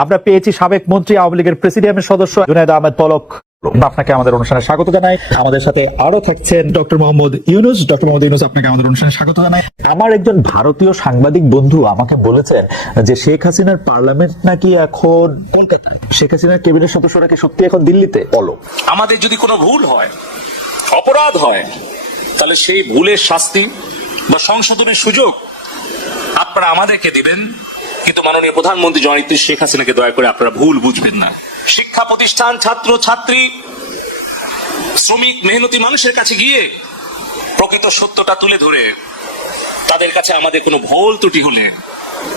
আমরা পেয়েছি সাবেক মন্ত্রী, আওয়ামী লীগের প্রেসিডিয়ামের সদস্য জুনায়েদ আহমেদ পলক। আপনাকে আমাদের অনুষ্ঠানে স্বাগত জানাই। আমাদের সাথে আরো থাকছেন ডক্টর মোহাম্মদ ইউনুস। ডক্টর মোহাম্মদ ইউনুস, আপনাকে আমাদের অনুষ্ঠানে স্বাগত জানাই। আমার একজন ভারতীয় সাংবাদিক বন্ধু আমাকে বলেছেন যে শেখ হাসিনার পার্লামেন্ট নাকি এখন কলকাতা, শেখ হাসিনার ক্যাবিনেট সদস্যরা কি সত্যি এখন দিল্লিতে? বলো। আমাদের যদি কোনো ভুল হয়, অপরাধ হয়, তাহলে সেই ভুলের শাস্তি বা সংশোধনের সুযোগ আপনারা আমাদেরকে দিবেন, কিন্তু মাননীয় প্রধানমন্ত্রী জননেত্রী শেখ হাসিনাকে দয়া করে আপনারা ভুল বুঝবেন না। শিক্ষা প্রতিষ্ঠান, ছাত্র ছাত্রী, শ্রমিক, মেহনতি মানুষের কাছে গিয়ে প্রকৃত সত্যটা তুলে ধরে তাদের কাছে আমাদের কোনো ভুল ত্রুটি হলে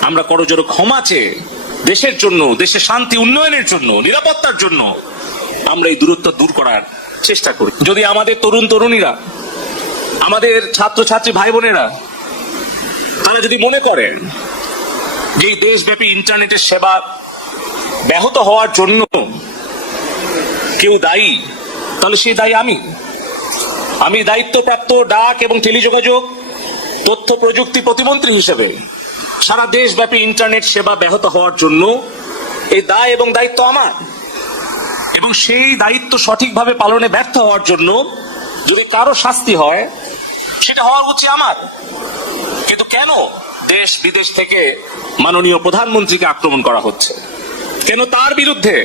আমরা করজোড়ে ক্ষমা চেয়ে দেশের জন্য, দেশের শান্তি উন্নয়নের জন্য, নিরাপত্তার জন্য আমরা এই দূরত্ব দূর করার চেষ্টা করি। যদি আমাদের তরুণ তরুণীরা, আমাদের ছাত্রছাত্রী ভাই বোনেরা তারা যদি মনে করেন যে এই দেশব্যাপী ইন্টারনেটের সেবা ব্যাহত হওয়ার জন্য কেউ দায়ী, তাহলে সেই দায়ী আমি দায়িত্বপ্রাপ্ত ডাক এবং টেলিযোগাযোগ তথ্য প্রযুক্তি প্রতিমন্ত্রী হিসেবে সারা দেশব্যাপী ইন্টারনেট সেবা ব্যাহত হওয়ার জন্য এই দায় এবং দায়িত্ব আমার, এবং সেই দায়িত্ব সঠিকভাবে পালনে ব্যর্থ হওয়ার জন্য যদি কারো শাস্তি হয় সেটা হওয়া উচিত আমার। কিন্তু কেন দেশ বিদেশ থেকে মাননীয় প্রধানমন্ত্রীকে আক্রমণ করা হচ্ছে? কেন তার বিরুদ্ধে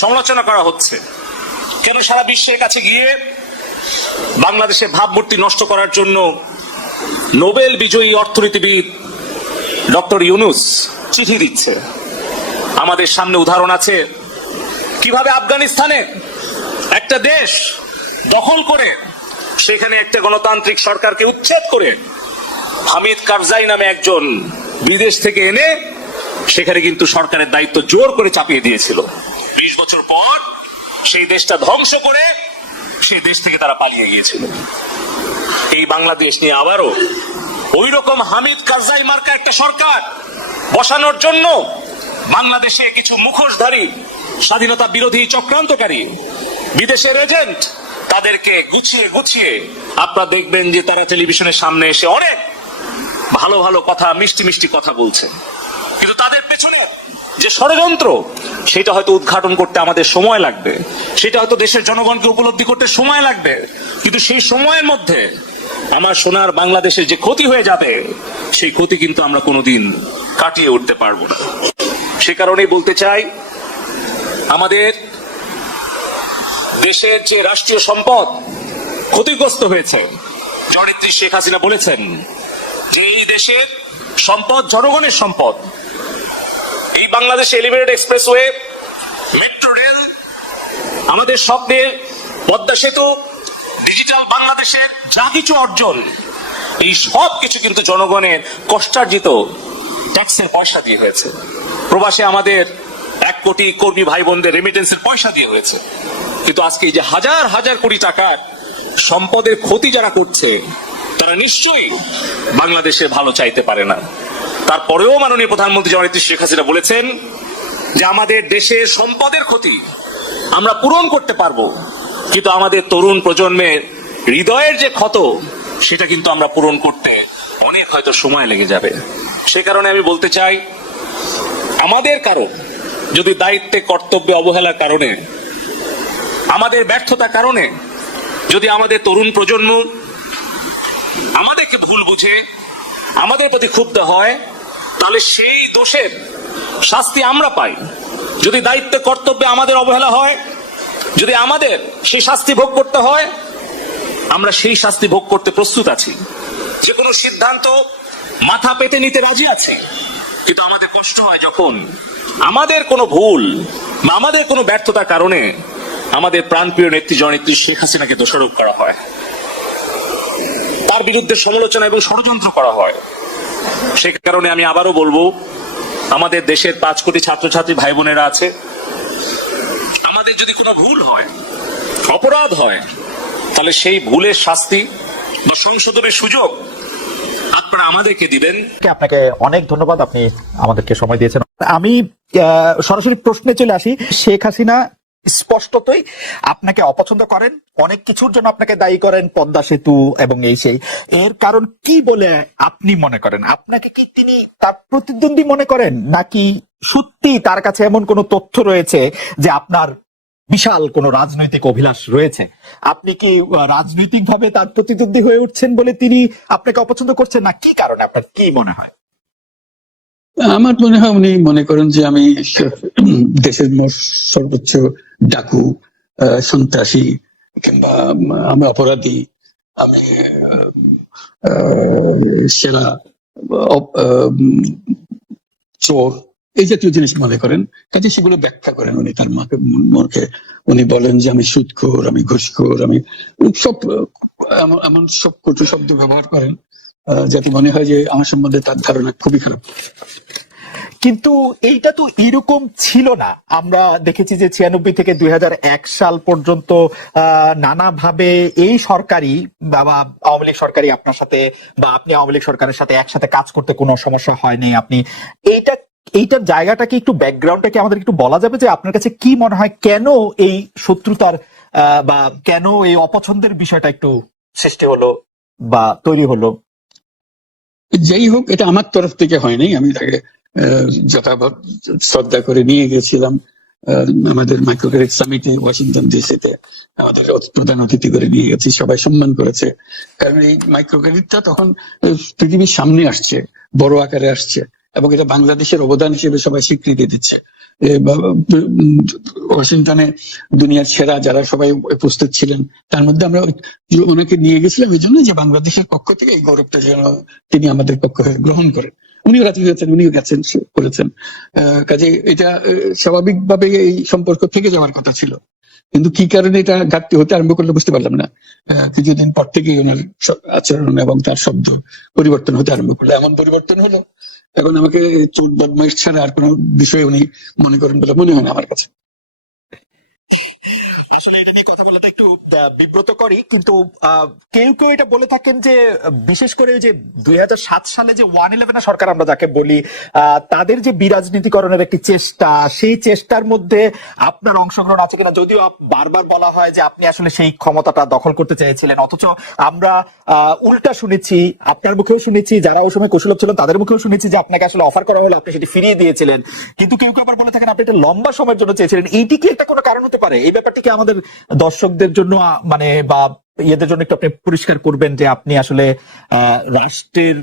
সমালোচনা করা হচ্ছে? কেন সারা বিশ্বের কাছে গিয়ে বাংলাদেশের ভাবমূর্তি নষ্ট করার জন্য নোবেল বিজয়ী অর্থনীতিবিদ ডক্টর ইউনুস চিঠি দিচ্ছে? আমাদের সামনে উদাহরণ আছে কিভাবে আফগানিস্তানে একটা দেশ দখল করে সেখানে একটা গণতান্ত্রিক সরকারকে উচ্ছেদ করে হামিদ কারজাই নামে একজন বিদেশ থেকে এনে সেখানে কিন্তু সরকারের দায়িত্ব জোর করে চাপিয়ে দিয়েছিল। 20 বছর পর সেই দেশটা ধ্বংস করে সেই দেশ থেকে তারা পালিয়ে গিয়েছিল। এই বাংলাদেশ নিয়ে আবারও ওই রকম হামিদ কারজাই মার্কা একটা সরকার বসানোর জন্য বাংলাদেশে কিছু মুখোশধারী স্বাধীনতা বিরোধী চক্রান্তকারী বিদেশের এজেন্ট তাদেরকে গুছিয়ে গুছিয়ে আপনারা দেখবেন যে তারা টেলিভিশনের সামনে এসে অনেক ভালো ভালো কথা, মিষ্টি মিষ্টি কথা বলছে, কিন্তু তাদের পেছনে যে ষড়যন্ত্র সেটা হয়তো উদ্ঘাটন করতে আমাদের সময় লাগবে, সেটা হয়তো দেশের জনগণকে উপলব্ধি করতে সময় লাগবে, কিন্তু সেই সময়ের মধ্যে আমার সোনার বাংলাদেশের যে ক্ষতি হয়ে যাবে সেই ক্ষতি কিন্তু আমরা কোনোদিন কাটিয়ে উঠতে পারবো না। সে কারণেই বলতে চাই, আমাদের দেশের যে রাষ্ট্রীয় সম্পদ ক্ষতিগ্রস্ত হয়েছে, জননেত্রী শেখ হাসিনা বলেছেন যে এই দেশের সম্পদ জনগণের সম্পদ। এই Bangladesh elevated expressway, metro rail, আমাদের স্বপ্নের পদ্মা সেতু, ডিজিটাল বাংলাদেশের যা কিছু অর্জন, এই সব কিছু কিন্তু জনগণের কষ্টার্জিত ট্যাক্সের পয়সা দিয়ে হয়েছে। প্রবাসে আমাদের 1 কোটি কর্মী ভাই বোনদের রেমিটেন্সের পয়সা দিয়ে হয়েছে। কিন্তু আজকে এই যে হাজার হাজার কোটি টাকার সম্পদের ক্ষতি যারা করছে তারা নিশ্চয়ই বাংলাদেশে ভালো চাইতে পারে না। তারপরেও মাননীয় প্রধানমন্ত্রী জননেত্রী শেখ হাসিনা বলেছেন যে আমাদের দেশের সম্পদের ক্ষতি আমরা পূরণ করতে পারবো, কিন্তু আমাদের তরুণ প্রজন্মের হৃদয়ের যে ক্ষত সেটা কিন্তু আমরা পূরণ করতে অনেক হয়তো সময় লেগে যাবে। সে কারণে আমি বলতে চাই, আমাদের কারো যদি দায়িত্বে কর্তব্যে অবহেলার কারণে, আমাদের ব্যর্থতার কারণে যদি আমাদের তরুণ প্রজন্ম আমাদেরকে ভুল বুঝে আমাদের প্রতি ক্ষুব্ধ হয়, তাহলে সেই দোষের শাস্তি আমরা পাই। যদি দায়িত্বে কর্তব্যে আমাদের অবহেলা হয়, যদি আমাদের সেই শাস্তি ভোগ করতে হয়, আমরা সেই শাস্তি ভোগ করতে প্রস্তুত আছি। যে কোনো সিদ্ধান্ত মাথা পেতে নিতে রাজি আছি, কিন্তু আমাদের কষ্ট হয় যখন আমাদের কোনো ভুল বা আমাদের কোনো ব্যর্থতার কারণে আমাদের প্রাণপ্রিয় নেত্রী জননেত্রী শেখ হাসিনাকে দোষারোপ করা হয়, তার বিরুদ্ধে সমালোচনা এবং ষড়যন্ত্র করা হয়। সে কারণে আমি আবারও বলবো, আমাদের দেশের 5 কোটি ছাত্রছাত্রী ভাই বোনেরা আছে, আমাদের যদি কোনো ভুল হয়, অপরাধ হয়, তাহলে সেই ভুলের শাস্তি বা সংশোধনের সুযোগ আপনারা আমাদেরকে দিবেন। আপনাকে অনেক ধন্যবাদ, আপনি আমাদেরকে সময় দিয়েছেন। আমি সরাসরি প্রশ্নে চলে আসি। শেখ হাসিনা স্পষ্টতই আপনাকে অপছন্দ করেন, অনেক কিছুর জন্য আপনাকে দায়ী করেন, পদ্মা সেতু এবং এই সেই। এর কারণ কি বলে আপনি মনে করেন? আপনাকে কি তিনি তার প্রতিদ্বন্দ্বী মনে করেন, নাকি সত্যি তার কাছে এমন কোন তথ্য রয়েছে যে আপনার বিশাল কোন রাজনৈতিক অভিলাষ রয়েছে, আপনি কি রাজনৈতিকভাবে তার প্রতিদ্বন্দ্বী হয়ে উঠছেন বলে তিনি আপনাকে অপছন্দ করছেন, না কি কারণে, আপনার কি মনে হয়? আমার মনে হয় উনি মনে করেন যে আমি দেশের সর্বোচ্চ ডাকু, সন্ত্রাসী, কিংবা আমি অপরাধী, আমি সেরা চোর, এই জাতীয় জিনিস মনে করেন। কাজে সেগুলো ব্যাখ্যা করেন উনি তার মুখে। উনি বলেন যে আমি সুদখোর, আমি ঘুষখোর, আমি সব এমন সব কটু শব্দ ব্যবহার করেন যাতে মনে হয় যে আমার সম্বন্ধে তার ধারণা খুবই খারাপ। কিন্তু এইটা তো এরকম ছিল না। আমরা দেখেছি যে 96 থেকে 2001 সাল পর্যন্ত নানাভাবে এই সরকারি বা আওয়ামী লীগ সরকারি আপনার সাথে, বা আপনি আওয়ামী লীগ সরকারের সাথে একসাথে কাজ করতে কোনো সমস্যা হয়নি। আপনি এইটার জায়গাটাকে একটু, ব্যাকগ্রাউন্ডটাকে আমাদের একটু বলা যাবে যে আপনার কাছে কি মনে হয় কেন এই শত্রুতার বা কেন এই অপছন্দের বিষয়টা একটু সৃষ্টি হলো বা তৈরি হলো? যাই হোক, এটা আমার তরফ থেকে হয়নি। আমি তাকে যথাযথ শ্রদ্ধা করে নিয়ে গেছিলাম আমাদের মাইক্রোক্রেডিট সামিটে ওয়াশিংটন ডিসিতে। আমাদের প্রধান অতিথি করে নিয়ে গেছি, সবাই সম্মান করেছে। কারণ এই মাইক্রোক্রেডিটটা তখন পৃথিবীর সামনে আসছে, বড় আকারে আসছে, এবং এটা বাংলাদেশের অবদান হিসেবে সবাই স্বীকৃতি দিচ্ছে। ওয়াশিংটনে দুনিয়ার সেরা যারা সবাই উপস্থিত ছিলেন, তার মধ্যে আমরা ওনাকে নিয়ে গেছিলাম এই জন্য যে বাংলাদেশের পক্ষ থেকে এই গৌরবটা যেন তিনি আমাদের পক্ষ হয়ে গ্রহণ করেন। উনিও রাজি হয়েছেন, উনিও গেছেন, করেছেন। কাজে এটা স্বাভাবিকভাবে এই সম্পর্ক থেকে যাওয়ার কথা ছিল, কিন্তু কি কারণে এটা ঘাটতি হতে আরম্ভ করলে বুঝতে পারলাম না। কিছুদিন পর থেকেই ওনার আচরণ এবং তার শব্দ পরিবর্তন হতে আরম্ভ করলো। এমন পরিবর্তন হলো এখন আমাকে চোট বদমাইশ ছাড়া আর কোনো বিষয় উনি মনে করেন বলে মনে হয় না আমার কাছে। আসলে এটা নিয়ে কথা বলাটা একটু বিব্রতকরই, কিন্তু কেউ কেউ এটা বলে থাকেন যে বিশেষ করে যে 2007 সালে যে 111 সরকার আমরা যাকে বলি, তাদের যে বিরাজনীতিকরণের একটি চেষ্টা, সেই চেষ্টার মধ্যে আপনার অংশগ্রহণ আছে কিনা? যদিও বারবার বলা হয় যে আপনি আসলে সেই ক্ষমতাটা দখল করতে চেয়েছিলেন, অথচ আমরা উল্টা শুনেছি, আপনার মুখেও শুনেছি, যারা ওই সময় কুশলভ ছিলেন তাদের মুখেও শুনেছি যে আপনাকে আসলে অফার করা হলো, আপনি সেটি ফিরিয়ে দিয়েছিলেন। কিন্তু কেউ কেউ আবার বলে থাকেন আপনি এটা লম্বা সময়ের জন্য চেয়েছিলেন। এইটি কি একটা কোনো কারণ হতে পারে? এই ব্যাপারটি কি আমাদের দর্শকদের জন্য মানে বা ইয়েদের জন্য একটু আপনি পরিষ্কার করবেন যে আপনি আসলে রাষ্ট্রের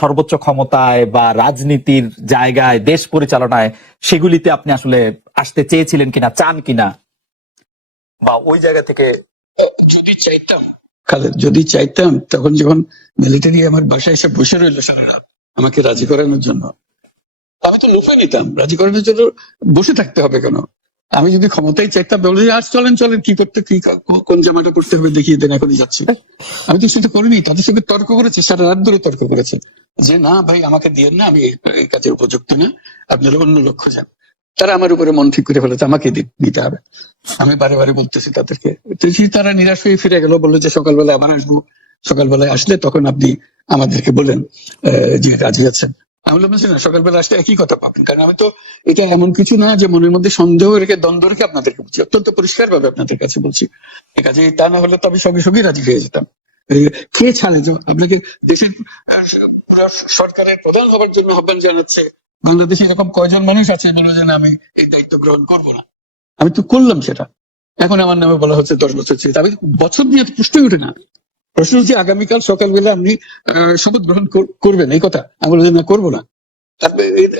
সর্বোচ্চ ক্ষমতায় বা রাজনীতির জায়গায়, দেশ পরিচালনায়, সেগুলিতে আপনি আসলে আসতে চেয়েছিলেন কিনা, চান কিনা, বা ওই জায়গা থেকে? যদি চাইতাম খালেদ, যদি চাইতাম, তখন যখন মিলিটারি আমার বাসায় এসে বসে রইলো সারা রাত আমাকে রাজি করানোর জন্য, আমি তো লুফে নিতাম। রাজি করানোর জন্য বসে থাকতে হবে কেন? আমি যদি ক্ষমতায় চাইতাম বলে আজ চলেন চলেন, কি করতে, কি কোন জামাটা পড়তে হবে দেখিয়ে দেন, এখনই যাচ্ছে। আমি তো সেটা করিনি। তাদের সঙ্গে তর্ক করেছে, সারা রাত ধরে তর্ক করেছে যে না ভাই আমাকে দিয়ে না, আমি এই কাজে উপযুক্ত না, আপনারা অন্য লক্ষ্য যান। তারা আমার উপরে মন ঠিক করে ফেলেছে আমাকে নিতে হবে। আমি বারে বারে বলতেছি তাদেরকে, তারা নিরাশ হয়ে ফিরে গেল, বললো যে সকালবেলা আবার আসবো, সকালবেলায় আসলে তখন আপনি আমাদেরকে বলেন যে রাজি আছেন। আমি বললাম না, সকালবেলা আসলে একই কথা পাবেন, কারণ আমি তো এটা এমন কিছু না যে মনের মধ্যে সন্দেহ রেখে, দ্বন্দ্ব রেখে আপনাদেরকে বলছি, অত্যন্ত পরিষ্কার ভাবে আপনাদের কাছে বলছি। কাজে তা না হলে তো আমি সঙ্গে সঙ্গে রাজি হয়ে যেতাম। কে ছাড়ে যে আপনাকে দেশের পুরো সরকারের প্রধান হবার জন্য আহ্বান জানাচ্ছে, বাংলাদেশে এরকম কয়জন মানুষ আছে বলে যে আমি এই দায়িত্ব গ্রহণ করবো না? আমি তো করলাম সেটা। এখন আমার নামে বলা হচ্ছে 10 বছর ছিল। আমি বছর নিয়ে প্রশ্নই উঠে না। প্রশ্ন হচ্ছে আগামীকাল সকালবেলা আপনি শপথ গ্রহণ করবেন, এই কথা। আমি বললাম না, করবো না।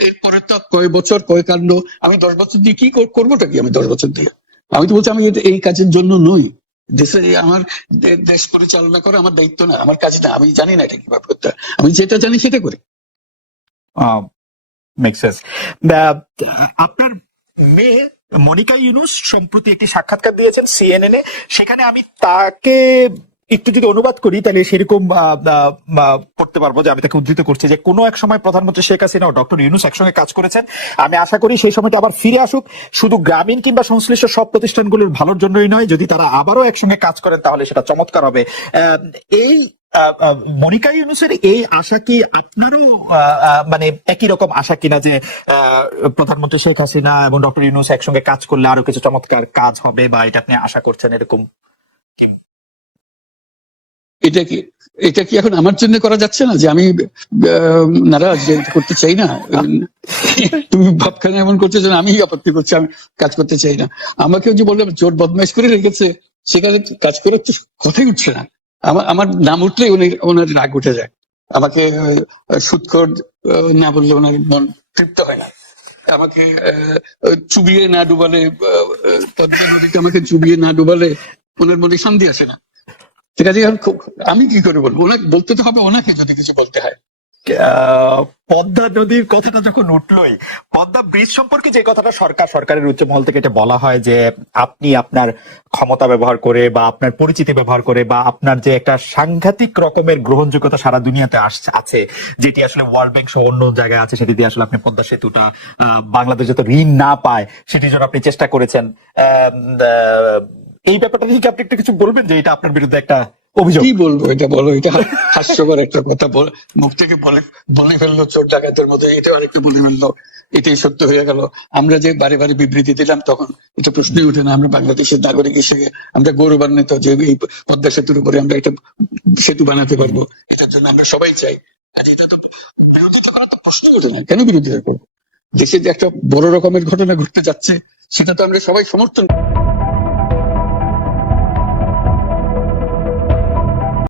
এরপরে তো কয় বছর, কয় কাণ্ড। আমি 10 বছর দিয়ে কি করবোটা কি? আমি 10 বছর দিয়ে, আমি তো বলছি আমি এই কাজের জন্য নই। দেশে আমার দেশ পরিচালনা করে আমার দায়িত্ব না, আমার কাজ না। আমি জানি না এটা কিভাবে করতে হয়, আমি যেটা জানি সেটা করি। Make sense. আপনার মেয়ে মনিকা ইউনুস সম্প্রতি একটি সাক্ষাৎকার দিয়েছেন সিএনএন এ। সেখানে আমি তাকে একটু যদি অনুবাদ করি তাহলে সেরকম পড়তে পারবো যে আমি তাকে উদ্ধৃত করছি যে কোনো এক সময় প্রধানমন্ত্রী শেখ হাসিনা ও ডক্টর ইউনুস একসঙ্গে কাজ করেছেন। আমি আশা করি সেই সময়টা আবার ফিরে আসুক, শুধু গ্রামীণ কিংবা সংশ্লিষ্ট সব প্রতিষ্ঠানগুলির ভালোর জন্যই নয়। যদি তারা আবারও একসঙ্গে কাজ করেন তাহলে সেটা চমৎকার হবে। এই মনিকা ইউনুসের এই আশা কি আপনারও মানে একই রকম আশা কিনা যে প্রধানমন্ত্রী শেখ হাসিনা এবং ডক্টর ইউনুস একসঙ্গে কাজ করলে আরো কিছু চমৎকার কাজ হবে, বা এটা আপনি আশা করছেন এরকম কি? এটা কি এখন আমার জন্য করা যাচ্ছে না যে আমি নারাজ, যে করতে চাই না? তুমি ভাবখানে এমন করছো যেন আমি আপত্তি করছি, আমি কাজ করতে চাই না। আমাকেও যে বললাম জোর বদমাইশ করে রেখেছে, সেখানে কাজ করে তো কথাই উঠছে না। আমার নাম উঠলেই ওনার রাগ উঠে যায়। আমাকে সুৎখোর না বললে ওনার মন তৃপ্ত হয় না। আমাকে চুবিয়ে না ডুবালে, পদ্মা নদীতে আমাকে চুবিয়ে না ডুবালে ওনার মনে শান্তি আসে না। ঠিক আছে, আমি কি করে বলবো? ওনাকে বলতে তো হবে, ওনাকে যদি কিছু বলতে হয়। পদ্মা নদীর কথাটা যখন উঠলোই, পদ্মা ব্রিজ সম্পর্কে যে কথাটা সরকারের উচ্চ মহল থেকে এটা বলা হয় যে আপনি আপনার ক্ষমতা ব্যবহার করে বা আপনার পরিচিতি ব্যবহার করে বা আপনার যে একটা সাংঘাতিক রকমের গ্রহণযোগ্যতা সারা দুনিয়াতে আছে, যেটি আসলে ওয়ার্ল্ড ব্যাংক সহ অন্য জায়গায় আছে, সেটি দিয়ে আসলে আপনি পদ্মা সেতুটা বাংলাদেশ যাতে ঋণ না পায় সেটির জন্য আপনি চেষ্টা করেছেন। এই ব্যাপারটা নিয়ে কি আপনি একটু কিছু বলবেন, যে এটা আপনার বিরুদ্ধে একটা অভিযোগ? কি বলবো, এটা বলো, এটা হাস্যকর একটা কথা। মুখ থেকে বলে ফেললো চোর ডাকাতের মতো, এটা আরেকটা বলে ফেললো, এটাই সত্য হয়ে গেল। আমরা যে বারে বারে বিবৃতি দিলাম তখন এটা প্রশ্নই ওঠে না। আমরা বাংলাদেশের নাগরিক হিসেবে আমরা গৌরবান্বিত যে এই পদ্মা সেতুর উপরে আমরা একটা সেতু বানাতে পারবো, এটার জন্য আমরা সবাই চাই। আর এটা তো বিরোধিতা করার তো প্রশ্নই ওঠে না। কেন বিরোধিতা করবো? দেশে যে একটা বড় রকমের ঘটনা ঘটতে যাচ্ছে সেটা তো আমরা সবাই সমর্থন